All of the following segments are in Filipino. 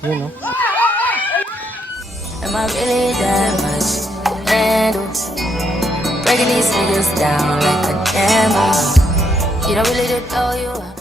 Yun, no? Am I really that much? And breaking these niggas down like a camel. You don't really to throw you out.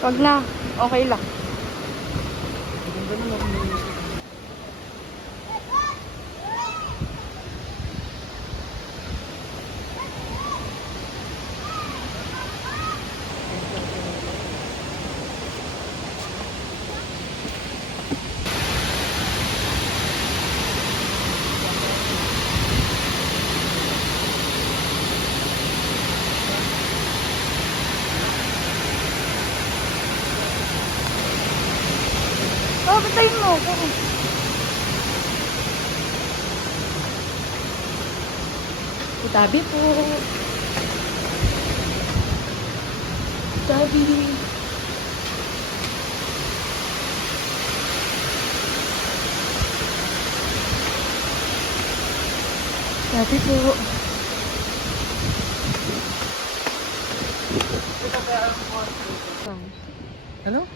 Wag na. Okay lang. Oh, patayin mo. Oo. Tabi po. Tabi. Tabi po. Ano?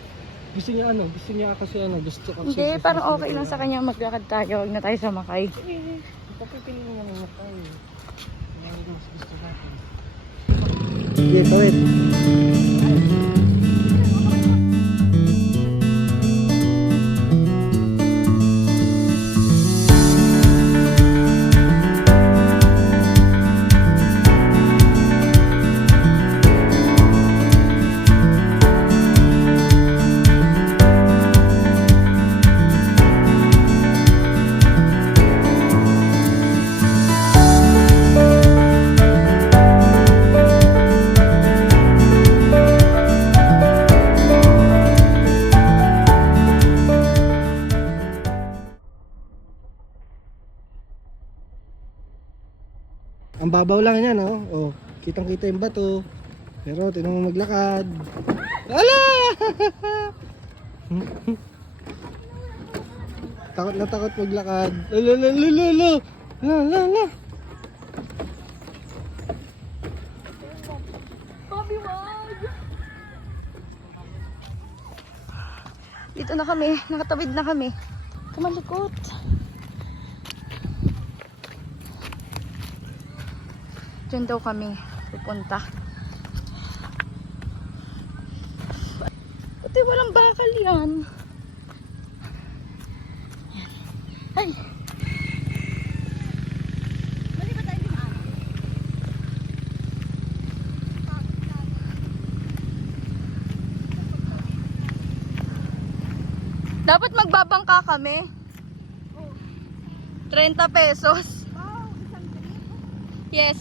Gusto niya ano? Gusto niya kasi ano? Gusto kasi... Hindi, parang okay lang sa kanya maglakad tayo. Huwag na tayo sumakay. Papipili mo naman tayo. Ano mas gusto natin? Sige, tawid. Ang babaw lang yan, oh. Oh, kitang-kita yung bato. Pero tinong mo maglakad. Ala! Takot na takot maglakad. Ala. La. Dito na kami. Nakatawid na kami. Kumalikot. Diyan daw kami pupunta. Pati walang bakal yan. Ay! Mali ba tayo din? Dapat magbabangka kami. 30 pesos. Wow, isang trip. Yes.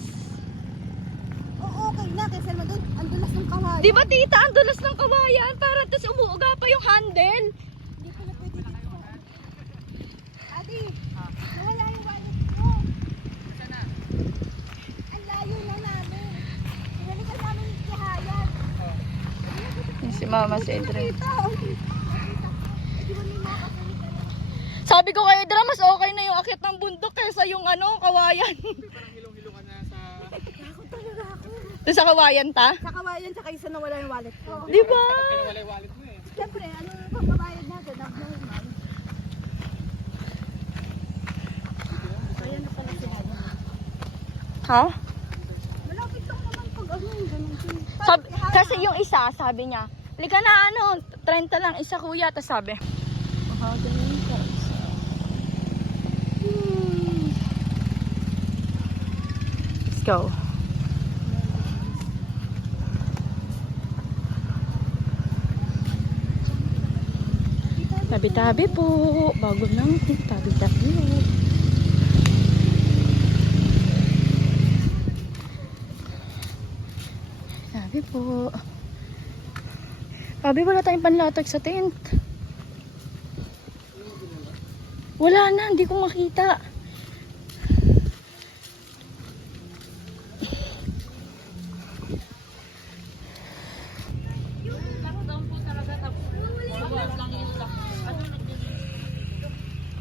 Oo, okay na. Kasi naman doon, ang dulas ng kawayan. Di ba tita, ang dulas ng kawayan? Para tas umuuga pa yung handle. Hindi pala pwede dito. Ate, nawala yung wallet ko. Sana? Ang layo na namin. Pinalikan namin yung kahayan. Si Mama Cedre. Dito. Di ba may mga kapalikan? Sabi ko kay Edra, mas okay na yung akit ng bundok kaysa yung ano, kawayan. Parang hilong-hilong ka na sa... Takot talaga ako. Doon sa kawayan ta? Sa kawayan, tsaka isa nawala yung wallet ko. Di ba? Siyempre, ano yung pagbabayad natin? Abnormal. Ayan na pala si Haya. Ha? Malapit lang naman pag ano yung ganun. Kasi yung isa, sabi niya, lika na ano, 30 lang isa kuya. Tapos sabi, ganun ka isa. Let's go. Tabi-tabi po. Bago lang. Tabi-tabi. Tabi po. Tabi, wala tayong panlatag sa tent. Wala na. Hindi ko makita.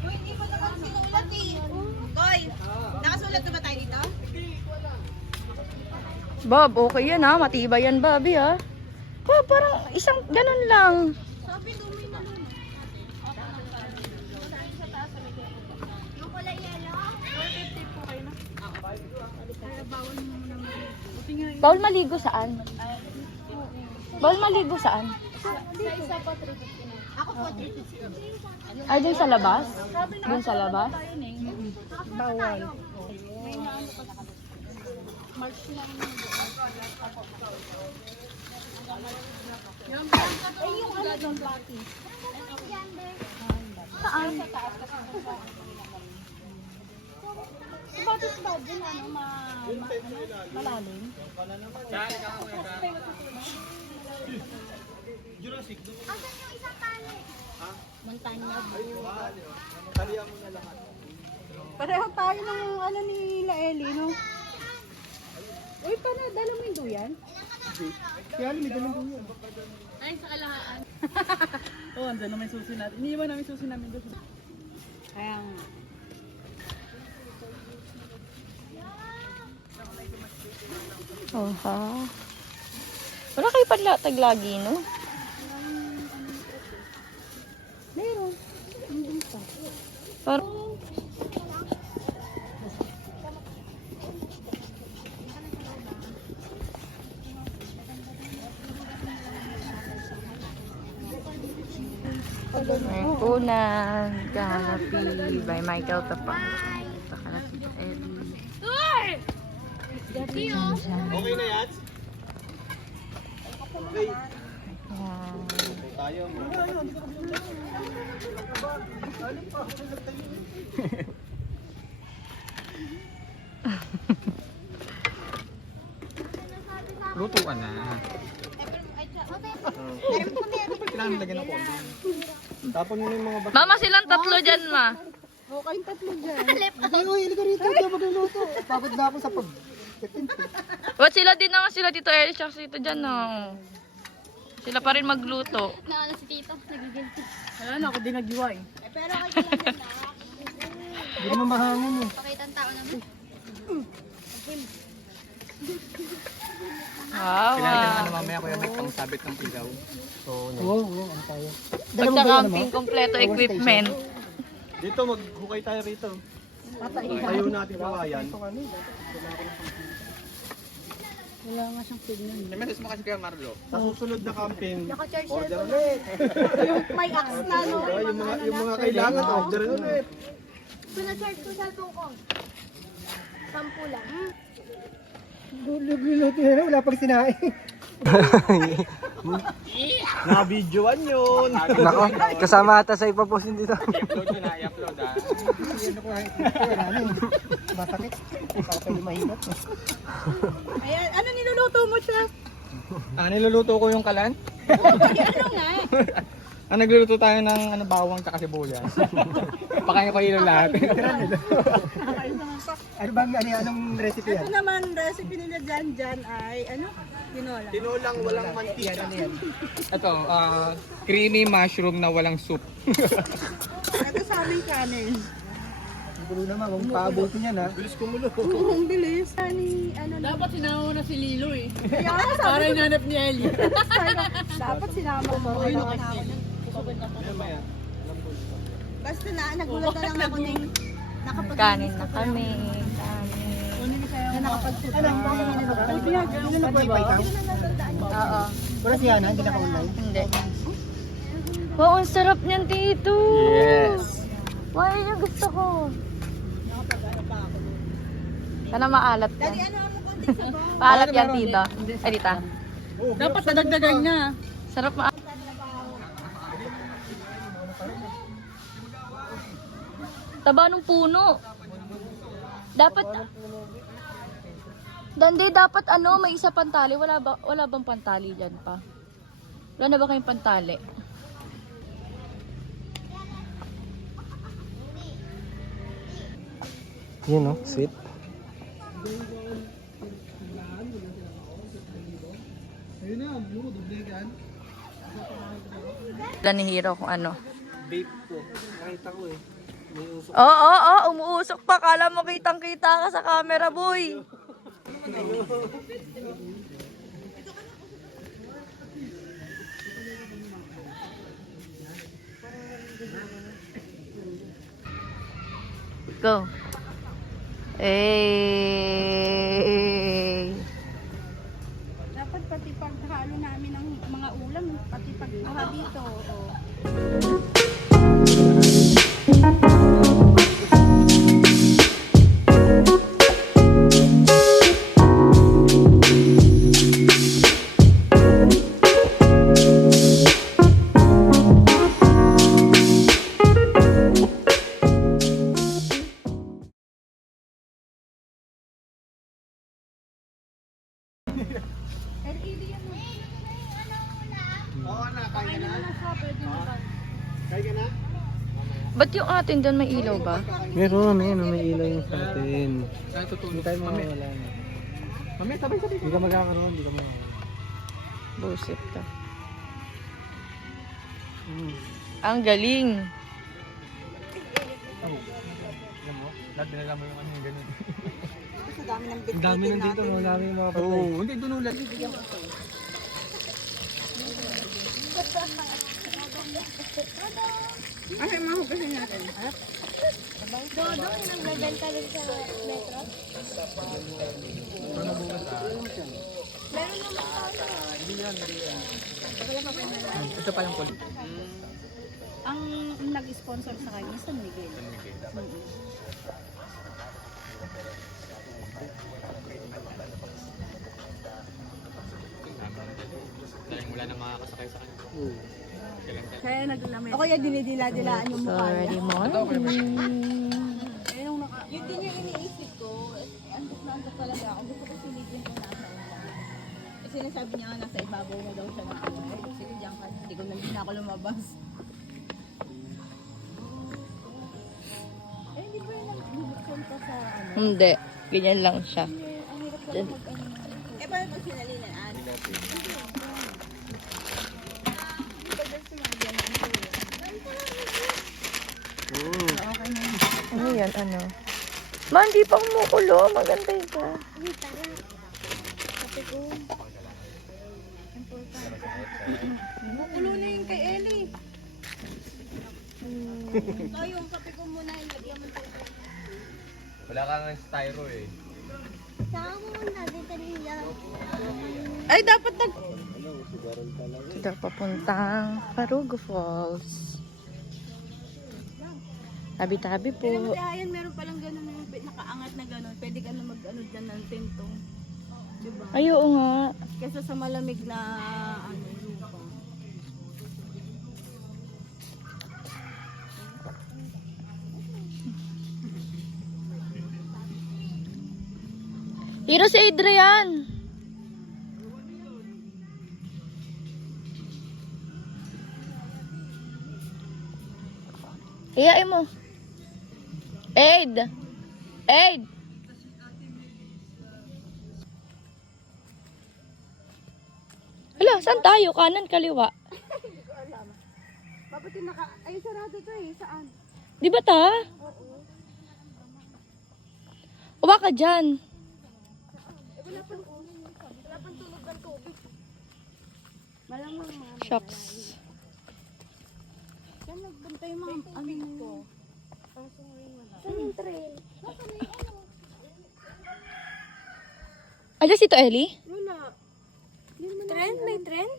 Hindi pa naman sinulat eh. Koy, nakasulat na ba tayo dito? Bob, okay yan ha. Matibay yan, Bobby ha. Bob, parang isang ganun lang. Sabi, dumi na nun. Yung kulay yellow? 450 po kayo na. Kaya bawal mo muna mali. Bawal maligo saan? Bawal maligo saan? Sa isa po 350 na. Ako po 350. Ay, dun sa labas? Dun sa labas? Bawal. Ay, yung ano doon, Paki. Saan? Sa taas. Batis ba din ano, malalim? Asan yung isang tali? Montanya. Pareho tayo ng ano ni Laeli, no? Uy, paano? Dala mo yung duyan? Kaya may dalang po yun. Oo, andyan naman yung susi natin. Iniiwan namin yung susi namin doon. Kaya nga. Oh, ha? Wala kayo panlatag lagi, no? Meron. Hindi pa. Parang... May Punan, Kanapi, by Michael Tapang. Kanapi, Ellie. Okay na yan? Okay. Yan. Tayo. Lutuan na. Kailangan lagyan ako. Tapon mo na yung mga bata. Mama, silang tatlo dyan, ma. O, kayong tatlo dyan. Hindi, uy, ilika rito. Hindi ako magluluto. Pagod na ako sa pag... What sila din naman sila Tito Ellie tsaka si Tito Jan, no? Sila pa rin magluto. Naano si Tito, nagigilty. Wala na, ako din nag-iway. Pero kayo lang yun na. Hindi naman mahangin eh. Pakita ang tao naman. Wow. Kailangan naman mamaya ko yung pang sabit ng ilaw. Oo, ano tayo. Pagka-camping, kompleto equipment. Dito, maghukay tayo rito. Tayo natin kawayan. Wala nga siyang signal. May message mo kasi kay Marlo. Sa susunod na camping, Naka-charge order cellphone. ulit. Yung may axe na, no? Yung mga kailangan, order ulit. Pina-charge ko cellphone ko. 10 lang. Luluto na, wala pang sinain. Na-videoan yun. Nako, kasama ata sa ipapost din dito. I-upload yun ha, i-upload ha. Masakit. Kapag mahirap. Ayan, ano niluluto mo siya? Niluluto ko yung kalan. Ano nga? Nagluluto tayo ng bawang tsaka sibuyas. Pakain ko hilo lahat. Ano bang anong recipe yan? Ito naman, recipe nila dyan ay, ano? Tinola. Tinolang walang mantika. Ito, creamy mushroom na walang soup. Ito sa aming kanin. Gulo naman, kung paabutin yan ha. Bilis kumulo. Ang bilis. Ano na. Dapat sinama mo na si Lilo eh. Kaya nga sabi Para ko, hinanap ni Ellie. dapat sinama mo. Basta na, nagulat na lang ako ng nakapag- Kanin na kami. Kanin. na nakapagsutra. Oo. Wala si Hana, hindi naka-online. Hindi. Wow, ang sarap niyan, Tito. Yes. Wow, yun yung gusto ko. Sana maalat Daddy, yan. ano mo konti sa ba? Maalat yan, Tito. Ay, Tita. Dapat nadagdagan niya. Sarap maalat. Taba ng puno. Dapat Dandi, dapat ano, may isa pantali. Wala bang pantali dyan pa? Wala na ba kayong pantali? Yun no, sweet. Wala ni Hero kung ano. Vape ko. Nakita ko eh. May usok. Oo, umuusok pa. Kala mo kitang-kita ka sa camera, boy. Go. Hey. Dapat pati paghalo namin ng mga ulam, pati pagkuha dito. Oh. LED yan. Oo na, kaya na. Kaya ka na? Ba't yung atin doon may ilaw ba? Meron, may ilaw yung sa atin. Ay, totoo. Hindi tayo mawawala. Mami, sabay-sabay. Hindi ka magkakaroon, hindi ka mawawala. Busit ka. Ang galing. Alam mo, lahat binala mo yung ano yung ganun. Sa dami ng Ang dami nandito, no? Ang dami yung mga patay. Oo, hindi, doon ulit. Ano yung mga hugasin natin? Dodo, yung nagbebenta rin sa metro. Meron naman tayo. Ito pa yung kulit. Ang nag-sponsor sa kanya, San Miguel. Dahil wala na makakasakay sa kanya. Kaya naglamay. O kaya dinidila-dilaan yung So, mukha niya. ready morning. Yun din yung iniisip ko. Andok na andok talaga ako. Gusto ko silipin kung nasa una. Eh, sinasabi niya nga nasa ibabaw na daw siya ng away. Sige, diyan ka. Hindi ko na ako lumabas. Eh, hindi ba yung nagbibuksan pa sa ano? Hindi. Ganyan lang siya. Ang hirap ko mag-ano. Eh, paano pag sinalinan? Ano yan? Ano? Ma, hindi pa kumukulo. Magantay ka. Kulo na yun kay Ellie. Ito yung kape ko muna. Ilagyan mo tayo. Wala kang styro eh. Saan mo muna dito niya? Ay, dapat nag... Ito papuntang Parugo Falls. Tabi-tabi po. Kaya mo ayan, meron palang gano'n yung nakaangat na gano'n. Pwede ka na mag-ano dyan ng tento. Diba? Ay, oo nga. Kesa sa malamig na ano, lupa. Hiro si Adrian. Iyain mo. Aid! Aid! Hala, saan tayo? Kanan, kaliwa. Hindi ko alam. Bakit yung ay sarado to eh. Saan? Di ba ta? Oo. Uwa ka dyan. Wala pang tunog ng tubig. Malamang mga. Shucks. Yan nagbantay yung mga ano ko. Saan yung trail? Alas ito, Ellie? Wala. Trend? May trend?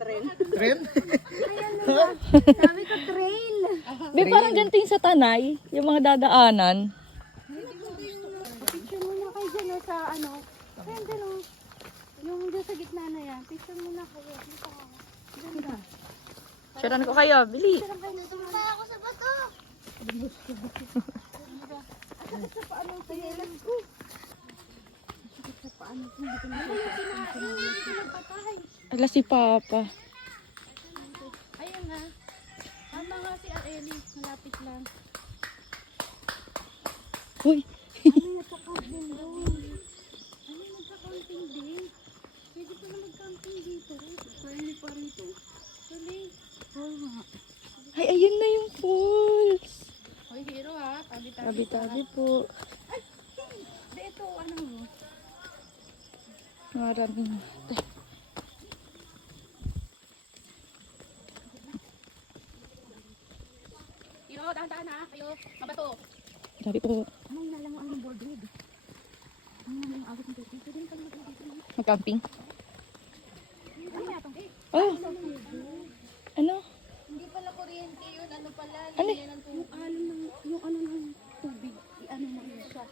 Trend? Sabi ko trail. Be, parang ganito yung sa Tanay. Yung mga dadaanan. Picture muna kayo dyan o sa ano. Ayan dyan o. Yung dyan sa gitna na yan. Picture muna kayo. Dito ka. Ganda. Sharean ko kayo. Bili. Sarang kayo nito. Tumba ako sa bato. Asakit sa paano ang pinilan ko. Asakit sa paano. Hindi ko na patay. Alas si Papa. Ayun na. Tama nga si Areli. Malapit lang. Uy. Ano nagka-camping doon? Ano nagka-camping din? Pwede pala mag-camping dito. Pwede pa rito. Tuloy. Oo nga. Ay, ayun na yung falls. Hoy, hero ha. Tabi-tabi. Tabi-tabi po. Hindi, ito ano mo. Maraming. Hero, dahan-dahan ha. Kayo, mabato. Sabi po, Ano na lang ang board read? Ano na lang ang agad ng board read? Pwede rin kami mag-camping. mag-camping. Ano na ito? Oh, ano? Hindi pala kuryente yun. Ano pala? Ano? Lagyan ng tubig. Yung ano ng tubig. I-ano mo yun siya.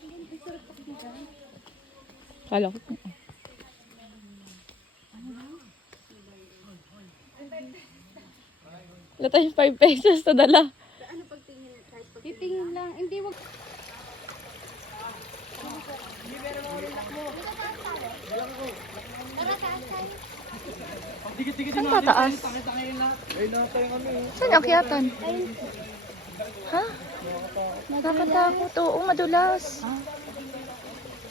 Hindi sarap pakinggan. Kala ko. Wala tayong 5 pesos na dala. Titingin lang. Hindi wag. Saan tataas? Saan akyatan? Ha? Nakakatakot. Oo, madulas.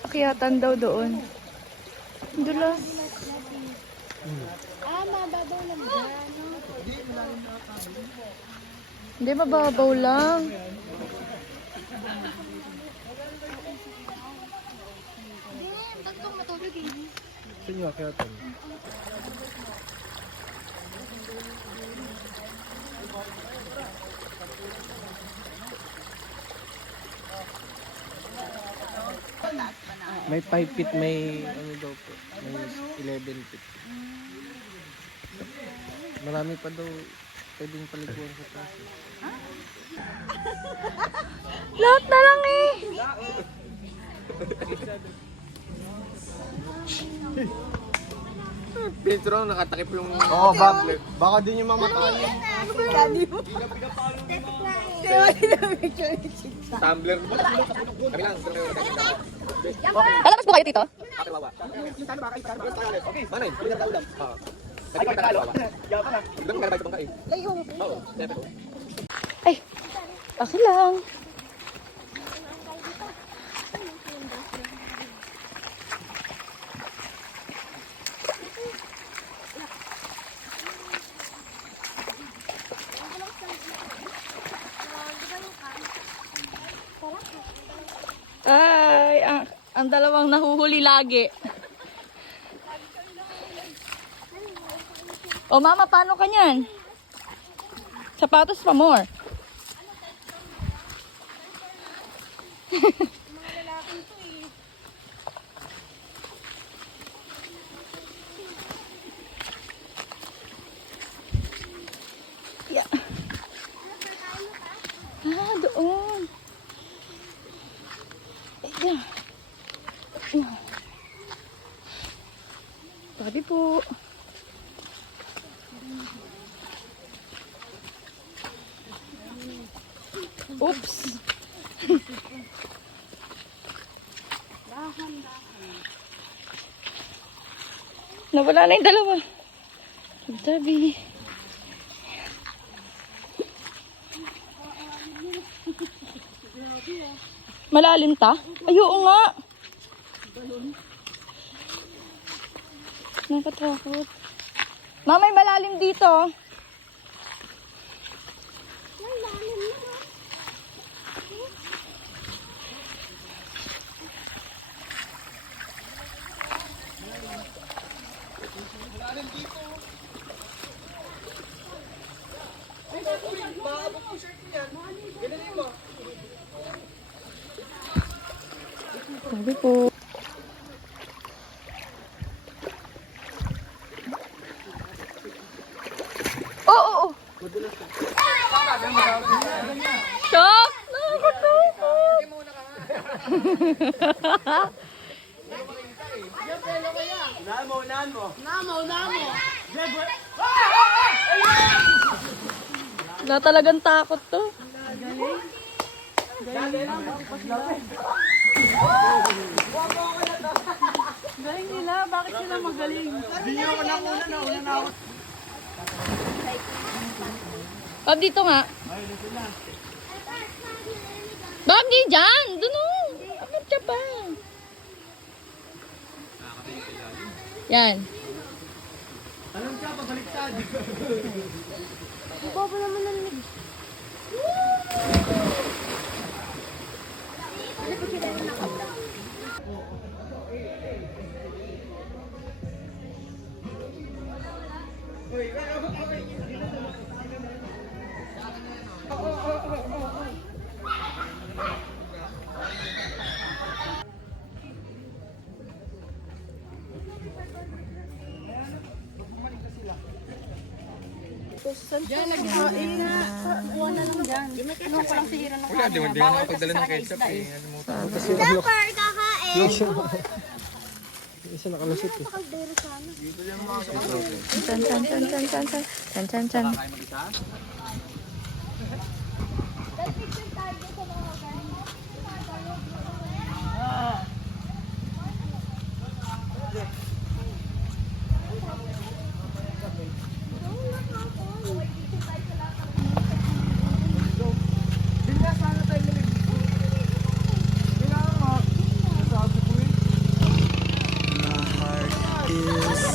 Akyatan daw doon. Madulas. Mababaw lang dyan. Hindi, mababaw lang. Ba't kang matulog eh? Saan yung akyatan? May 5 feet, may ano daw po, may 11 feet. Marami pa daw pwedeng paliguan sa taas. Lahat na lang eh. Pintro, nakatakip yung... Oo, baka din yung mamatay. Tumbler. Kami lang. Lalabas po kayo dito? Mana yun? Lagi pa Tagalog. Doon mo meron kayo. Oo. Ay, okay lang. Ay, ang dalawang nahuhuli lagi. O mama, paano ka niyan? Sapatos pa more. Yeah. Ah, doon. Yeah. Sabi po. Oops. Nawala na yung dalawa. Sabi. Malalim ta? Ay, oo nga. Nakatakot. Mamay, malalim dito. po. Oo, oo. Shock! Nakakatakot! Wala talagang takot to. Galing nila. Bakit sila magaling? Bob, dito nga. Bob, di dyan. Doon o. Amat ka pa. Yan. Baba naman ng leg. Diyan, nagkain na. Kuha na lang dyan. Ano ko lang sihiran ng Wala, di mo nakapagdala ng ketchup eh. Super kakain. Isa nakalusot eh. Chan, chan, chan, chan, chan, chan. Chan, chan, chan.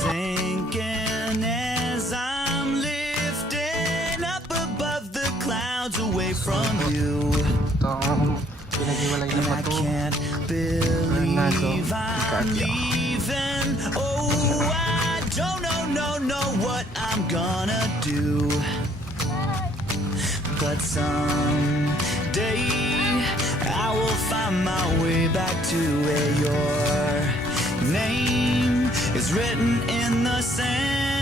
Sinking as I'm lifting up above the clouds away from you. Ito ang pinag-iwalay na And I bato. can't believe I'm leaving. Oh, I don't know what I'm gonna do. But someday I will find my way back to where your name is written in the sand.